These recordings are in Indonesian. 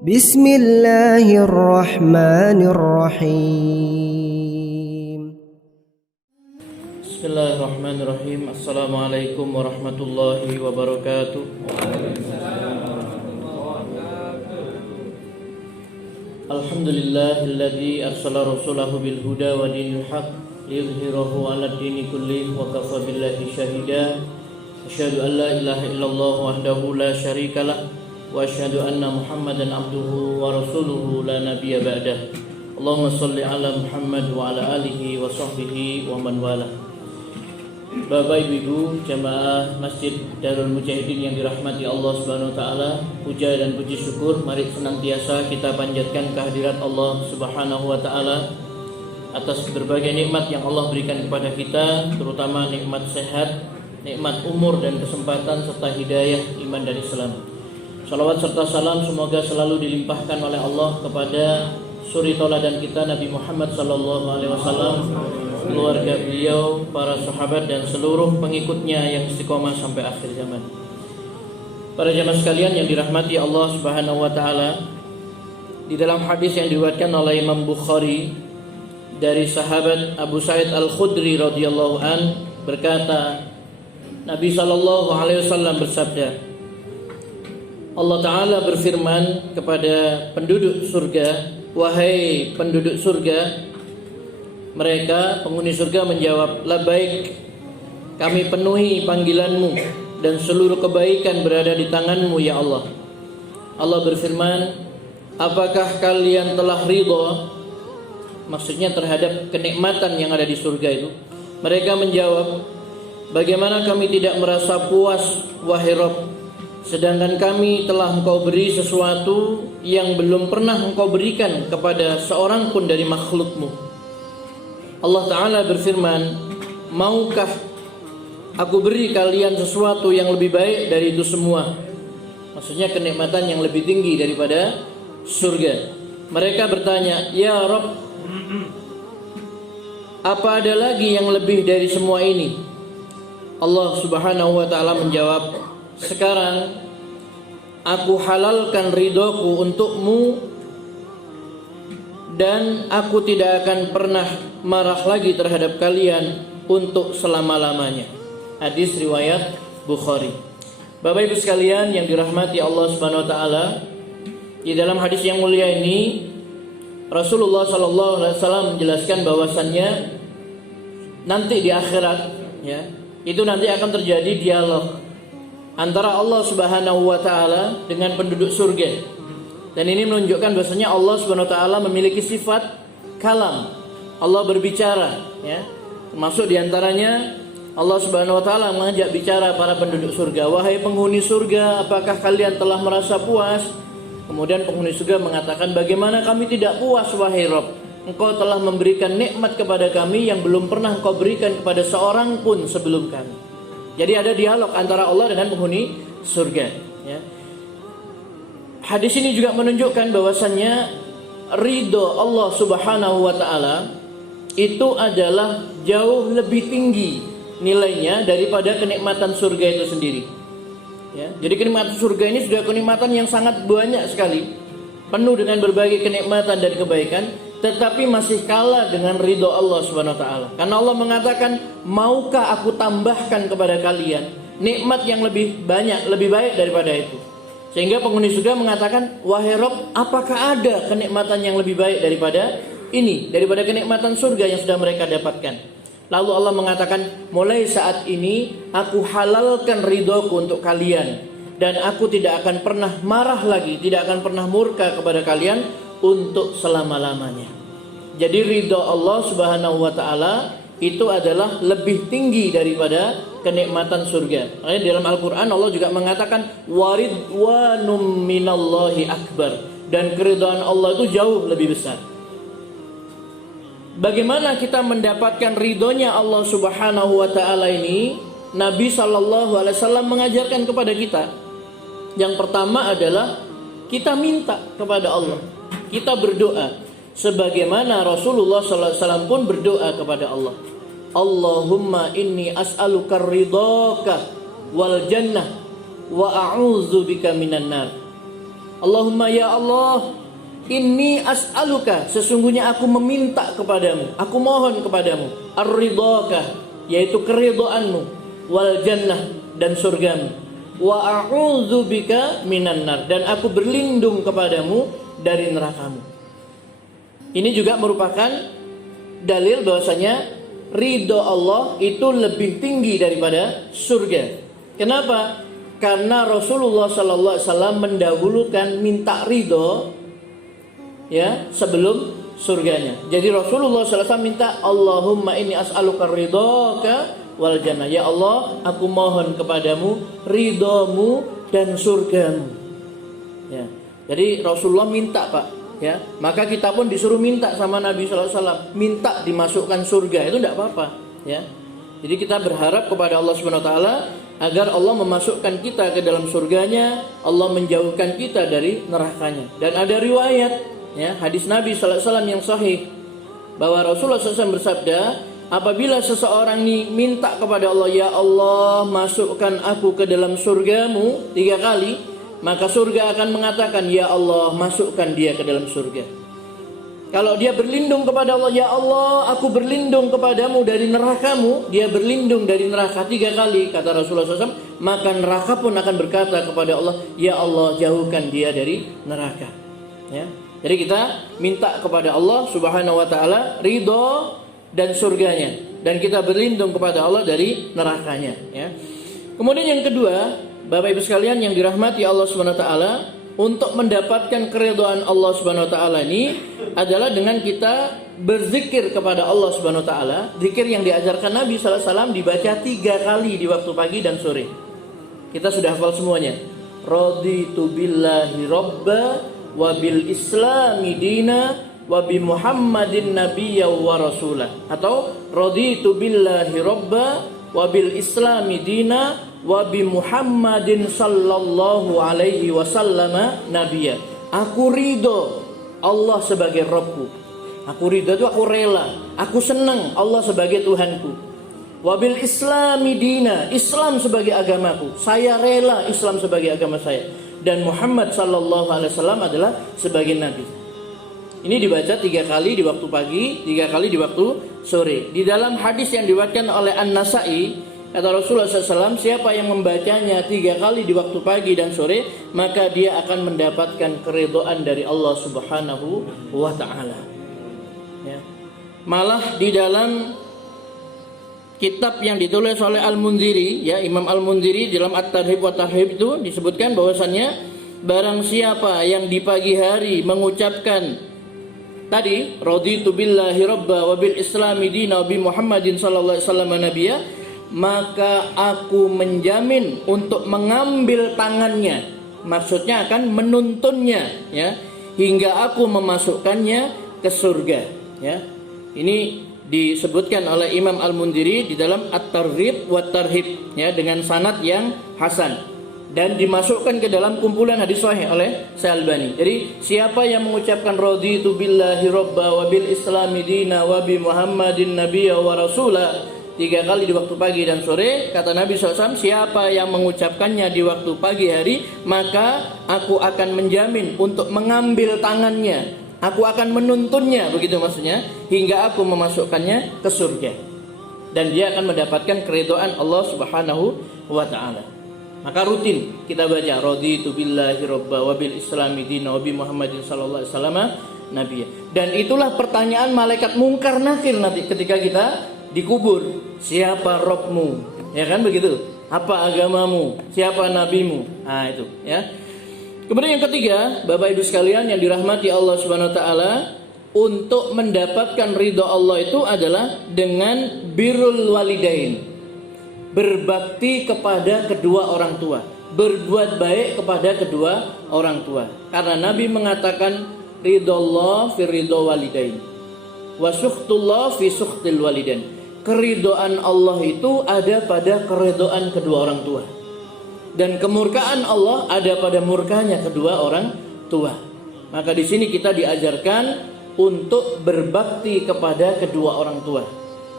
Bismillahirrahmanirrahim. Bismillahirrahmanirrahim. Assalamualaikum warahmatullahi wabarakatuh. Alhamdulillahilladzi arsala rasulahu bil huda wa dinil haq liyudhhirahu 'ala dini kullih wa kafa billahi shahida. Asyhadu an la ilaha illallah wahdahu la syarikalah wa asyhadu anna Muhammadan abduhu wa rasuluhu la nabiyya ba'dah. Allahumma shalli 'ala Muhammad wa 'ala alihi wa sahbihi wa man wala. Bapak Ibu jamaah Masjid Darul Mujahidin yang dirahmati Allah Subhanahu wa taala, puja dan puji syukur mari senantiasa kita panjatkan kehadirat Allah Subhanahu wa taala atas berbagai nikmat yang Allah berikan kepada kita, terutama nikmat sehat, nikmat umur dan kesempatan serta hidayah iman dan Islam. Salawat serta salam semoga selalu dilimpahkan oleh Allah kepada suri tauladan kita Nabi Muhammad sallallahu alaihi wasallam, keluarga beliau, para sahabat dan seluruh pengikutnya yang istiqomah sampai akhir zaman. Para jamaah sekalian yang dirahmati Allah Subhanahu wa taala, di dalam hadis yang diriwayatkan oleh Imam Bukhari dari sahabat Abu Sa'id Al-Khudri radhiyallahu an berkata, Nabi sallallahu alaihi wasallam bersabda, Allah taala berfirman kepada penduduk surga, wahai penduduk surga. Mereka, penghuni surga menjawab, labaik, kami penuhi panggilanmu dan seluruh kebaikan berada di tanganmu ya Allah. Allah berfirman, apakah kalian telah ridha? Maksudnya terhadap kenikmatan yang ada di surga itu. Mereka menjawab, bagaimana kami tidak merasa puas wahai Rabb, sedangkan kami telah Engkau beri sesuatu yang belum pernah Engkau berikan kepada seorang pun dari makhlukmu. Allah Ta'ala berfirman, maukah aku beri kalian sesuatu yang lebih baik dari itu semua? Maksudnya kenikmatan yang lebih tinggi daripada surga. Mereka bertanya, ya Rabb, apa ada lagi yang lebih dari semua ini? Allah Subhanahu wa Ta'ala menjawab, sekarang aku halalkan ridhoku untukmu dan aku tidak akan pernah marah lagi terhadap kalian untuk selama-lamanya. Hadis riwayat Bukhari. Bapak Ibu sekalian yang dirahmati Allah Subhanahu wa taala, di dalam hadis yang mulia ini Rasulullah sallallahu alaihi wasallam menjelaskan bahwasannya nanti di akhirat ya, itu nanti akan terjadi dialog antara Allah Subhanahu wa taala dengan penduduk surga. Dan ini menunjukkan bahwasanya Allah Subhanahu wa taala memiliki sifat kalam. Allah berbicara ya. Termasuk diantaranya Allah Subhanahu wa taala mengajak bicara para penduduk surga, wahai penghuni surga, apakah kalian telah merasa puas? Kemudian penghuni surga mengatakan, bagaimana kami tidak puas wahai Rabb? Engkau telah memberikan nikmat kepada kami yang belum pernah Engkau berikan kepada seorang pun sebelum kami. Jadi ada dialog antara Allah dengan penghuni surga ya. Hadis ini juga menunjukkan bahwasannya ridho Allah Subhanahu wa taala itu adalah jauh lebih tinggi nilainya daripada kenikmatan surga itu sendiri. Ya, jadi kenikmatan surga ini sudah kenikmatan yang sangat banyak sekali, penuh dengan berbagai kenikmatan dan kebaikan, tetapi masih kalah dengan ridho Allah Subhanahu wa taala. Karena Allah mengatakan, maukah aku tambahkan kepada kalian nikmat yang lebih banyak, lebih baik daripada itu. Sehingga penghuni surga mengatakan, wahai Rabb, apakah ada kenikmatan yang lebih baik daripada ini, daripada kenikmatan surga yang sudah mereka dapatkan? Lalu Allah mengatakan, mulai saat ini aku halalkan ridhoku untuk kalian, dan aku tidak akan pernah marah lagi, tidak akan pernah murka kepada kalian untuk selama-lamanya. Jadi ridho Allah Subhanahu wa taala itu adalah lebih tinggi daripada kenikmatan surga. Makanya dalam Al-Quran Allah juga mengatakan waridwanum minallahi akbar, dan keridhaan Allah itu jauh lebih besar. Bagaimana kita mendapatkan ridhonya Allah Subhanahu wa taala ini? Nabi sallallahu alaihi wasallam mengajarkan kepada kita. Yang pertama adalah kita minta kepada Allah. Kita berdoa sebagaimana Rasulullah sallallahu alaihi wasallam pun berdoa kepada Allah. Allahumma inni as'aluka ridhaka wal jannah wa a'udzubika minan nar. Allahumma ya Allah, inni as'aluka, sesungguhnya aku meminta kepadamu, aku mohon kepadamu, ar-ridhaka, yaitu keridhaanmu, wal jannah, dan surgamu, wa a'udzubika minan nar, dan aku berlindung kepadamu dari nerakamu. Ini juga merupakan dalil bahwasanya ridho Allah itu lebih tinggi daripada surga. Kenapa? Karena Rasulullah sallallahu alaihi wasallam mendahulukan minta ridho ya sebelum surganya. Jadi Rasulullah sallallahu alaihi wasallam minta, Allahumma inni as'aluka ridhaka wal jannah. Ya Allah, aku mohon kepadamu ridhomu dan surgamu. Ya. Jadi Rasulullah minta, Pak, ya. Maka kita pun disuruh minta sama Nabi sallallahu alaihi wasallam, minta dimasukkan surga. Itu enggak apa-apa, ya. Jadi kita berharap kepada Allah Subhanahu wa taala agar Allah memasukkan kita ke dalam surganya, Allah menjauhkan kita dari nerakanya. Dan ada riwayat, ya, hadis Nabi sallallahu alaihi wasallam yang sahih bahwa Rasulullah SAW bersabda, apabila seseorang ini minta kepada Allah, ya Allah, masukkan aku ke dalam surgamu 3 kali, maka surga akan mengatakan, ya Allah, masukkan dia ke dalam surga. Kalau dia berlindung kepada Allah, ya Allah, aku berlindung kepadamu dari nerakamu, dia berlindung dari neraka 3 kali, kata Rasulullah SAW, maka neraka pun akan berkata kepada Allah, ya Allah, jauhkan dia dari neraka. Ya. Jadi kita minta kepada Allah Subhanahu wa taala ridho dan surganya, dan kita berlindung kepada Allah dari nerakanya, ya. Kemudian yang kedua, Bapak Ibu sekalian yang dirahmati Allah Subhanahu wa taala, untuk mendapatkan keridhaan Allah Subhanahu wa taala ini adalah dengan kita berzikir kepada Allah Subhanahu wa taala. Zikir yang diajarkan Nabi sallallahu alaihi wasallam dibaca 3 kali di waktu pagi dan sore. Kita sudah hafal semuanya. Raditu billahi robba wa bil islami dina wa bi Muhammadin nabiyya wa rasulah, atau raditu billahi robba wa bil islami dina wa bi Muhammadin sallallahu alaihi wasallam nabiyya. Aku ridho Allah sebagai Rabbku. Aku ridho itu aku rela, aku senang Allah sebagai Tuhanku. Wabil islami dina, Islam sebagai agamaku. Saya rela Islam sebagai agama saya. Dan Muhammad sallallahu alaihi wasallam adalah sebagai nabi. Ini dibaca 3 kali di waktu pagi, 3 kali di waktu sore. Di dalam hadis yang diriwayatkan oleh An-Nasa'i, kata Rasulullah SAW, siapa yang membacanya 3 kali di waktu pagi dan sore, maka dia akan mendapatkan keridhaan dari Allah Subhanahu wa ta'ala. Ya. Malah di dalam kitab yang ditulis oleh Al-Mundhiri, ya, Imam Al-Mundhiri, dalam At-Tarhib wa Tarhib itu disebutkan bahwasannya barang siapa yang di pagi hari mengucapkan tadi raditu billahi robba wa bil islami dina wa bi Muhammadin sallallahu alaihi wasallam nabiyya, maka aku menjamin untuk mengambil tangannya, maksudnya akan menuntunnya, ya, hingga aku memasukkannya ke surga, ya. Ini disebutkan oleh Imam Al-Mundhiri di dalam At-Targhib wa Tarhib, ya, dengan sanad yang hasan, dan dimasukkan ke dalam kumpulan hadis sahih oleh Syalbani. Jadi siapa yang mengucapkan raditu billahi robba wa bil islami dina wa bi Muhammadin nabiyya wa rasulah 3 kali di waktu pagi dan sore, kata Nabi SAW, siapa yang mengucapkannya di waktu pagi hari, maka aku akan menjamin untuk mengambil tangannya, aku akan menuntunnya, begitu maksudnya, hingga aku memasukkannya ke surga, dan dia akan mendapatkan keridhaan Allah Subhanahu wa ta'ala. Maka rutin kita baca raditu billahi robba wa bil islami dina wa bi Muhammadin sallallahu alaihi wasallam nabiyya. Dan itulah pertanyaan malaikat mungkar nakir nanti ketika kita dikubur, siapa Rabbmu, ya kan begitu, apa agamamu, siapa nabimu. Nah itu, ya. Kemudian yang ketiga, Bapak Ibu sekalian yang dirahmati Allah Subhanahu wa taala, untuk mendapatkan ridha Allah itu adalah dengan birrul walidain, berbakti kepada kedua orang tua, berbuat baik kepada kedua orang tua. Karena Nabi mengatakan ridallah fi ridha walidain wa sukhtullah fi sukhtil walidain. Keridhaan Allah itu ada pada keridhaan kedua orang tua, dan kemurkaan Allah ada pada murkanya kedua orang tua. Maka di sini kita diajarkan untuk berbakti kepada kedua orang tua,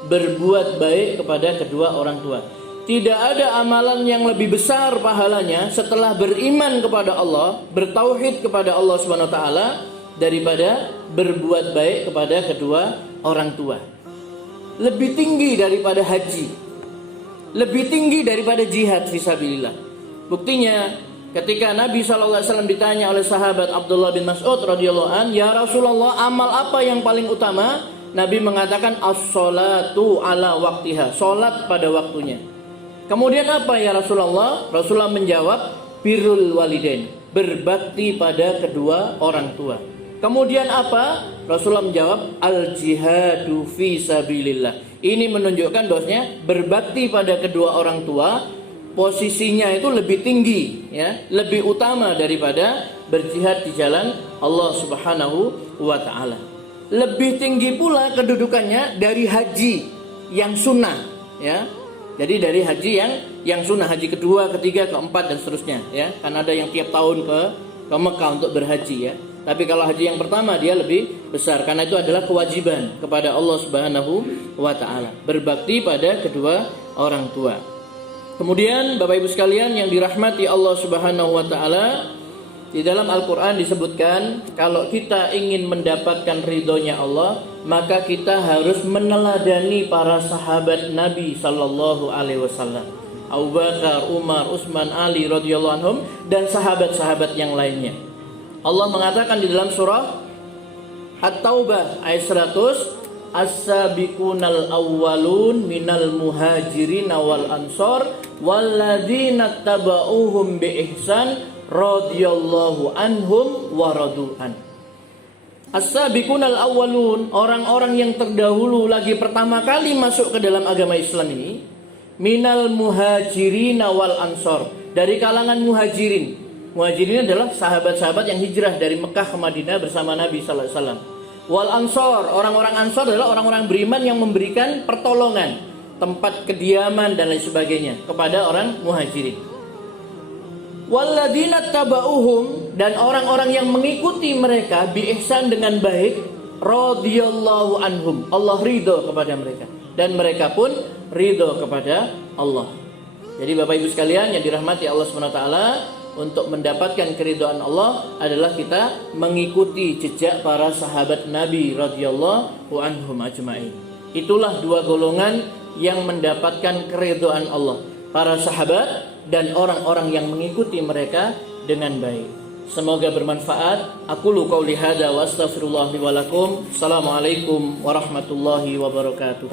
berbuat baik kepada kedua orang tua. tidak ada amalan yang lebih besar pahalanya setelah beriman kepada Allah, bertauhid kepada Allah Subhanahu wa taala daripada berbuat baik kepada kedua orang tua. Lebih tinggi daripada haji, lebih tinggi daripada jihad fisabilillah. Buktinya ketika Nabi SAW ditanya oleh sahabat Abdullah bin Mas'ud radhiyallahu an, "Ya Rasulullah, amal apa yang paling utama?" Nabi mengatakan as-salatu ala waktiha, salat pada waktunya. Kemudian apa ya Rasulullah? Rasulullah menjawab birrul walidain, berbakti pada kedua orang tua. Kemudian apa? Rasulullah menjawab al-jihadu fi sabilillah. Ini menunjukkan bahwasanya berbakti pada kedua orang tua posisinya itu lebih tinggi, ya, lebih utama daripada berjihad di jalan Allah Subhanahu wa taala. Lebih tinggi pula kedudukannya dari haji yang sunnah, ya. Jadi dari haji yang sunnah, haji kedua, ketiga, keempat dan seterusnya, ya. Kan ada yang tiap tahun ke Mekah untuk berhaji, ya. Tapi kalau haji yang pertama dia lebih besar karena itu adalah kewajiban kepada Allah Subhanahu wa taala, berbakti pada kedua orang tua. Kemudian Bapak Ibu sekalian yang dirahmati Allah Subhanahu wa taala, di dalam Al-Qur'an disebutkan kalau kita ingin mendapatkan ridhonya Allah, maka kita harus meneladani para sahabat Nabi sallallahu alaihi wasallam. Abu Bakar, Umar, Utsman, Ali radhiyallahu anhum dan sahabat-sahabat yang lainnya. Allah mengatakan di dalam surah At-Taubah ayat 100, as-sabiqunal awwalun minal muhajirin wal ansor walladzina tabauhum bi ihsan radhiyallahu anhum wa radu'an. As-sabiqunal awwalun, orang-orang yang terdahulu lagi pertama kali masuk ke dalam agama Islam ini, minal muhajirin wal ansor, dari kalangan muhajirin. Muhajirin adalah sahabat-sahabat yang hijrah dari Mekah ke Madinah bersama Nabi sallallahu alaihi wasallam. Wal ansor, orang-orang ansor adalah orang-orang beriman yang memberikan pertolongan, tempat kediaman dan lain sebagainya kepada orang muhajirin. Walladzina tabauhum, dan orang-orang yang mengikuti mereka bi ihsan dengan baik, radhiyallahu anhum, Allah ridho kepada mereka dan mereka pun ridho kepada Allah. Jadi Bapak Ibu sekalian yang dirahmati Allah Subhanahu wa taala, untuk mendapatkan keridhaan Allah adalah kita mengikuti jejak para sahabat Nabi radhiyallahu anhum ajma'in. Itulah dua golongan yang mendapatkan keridhaan Allah, para sahabat dan orang-orang yang mengikuti mereka dengan baik. Semoga bermanfaat. Aqulu qouli hadza wa astaghfirullah li wa lakum. Assalamualaikum warahmatullahi wabarakatuh.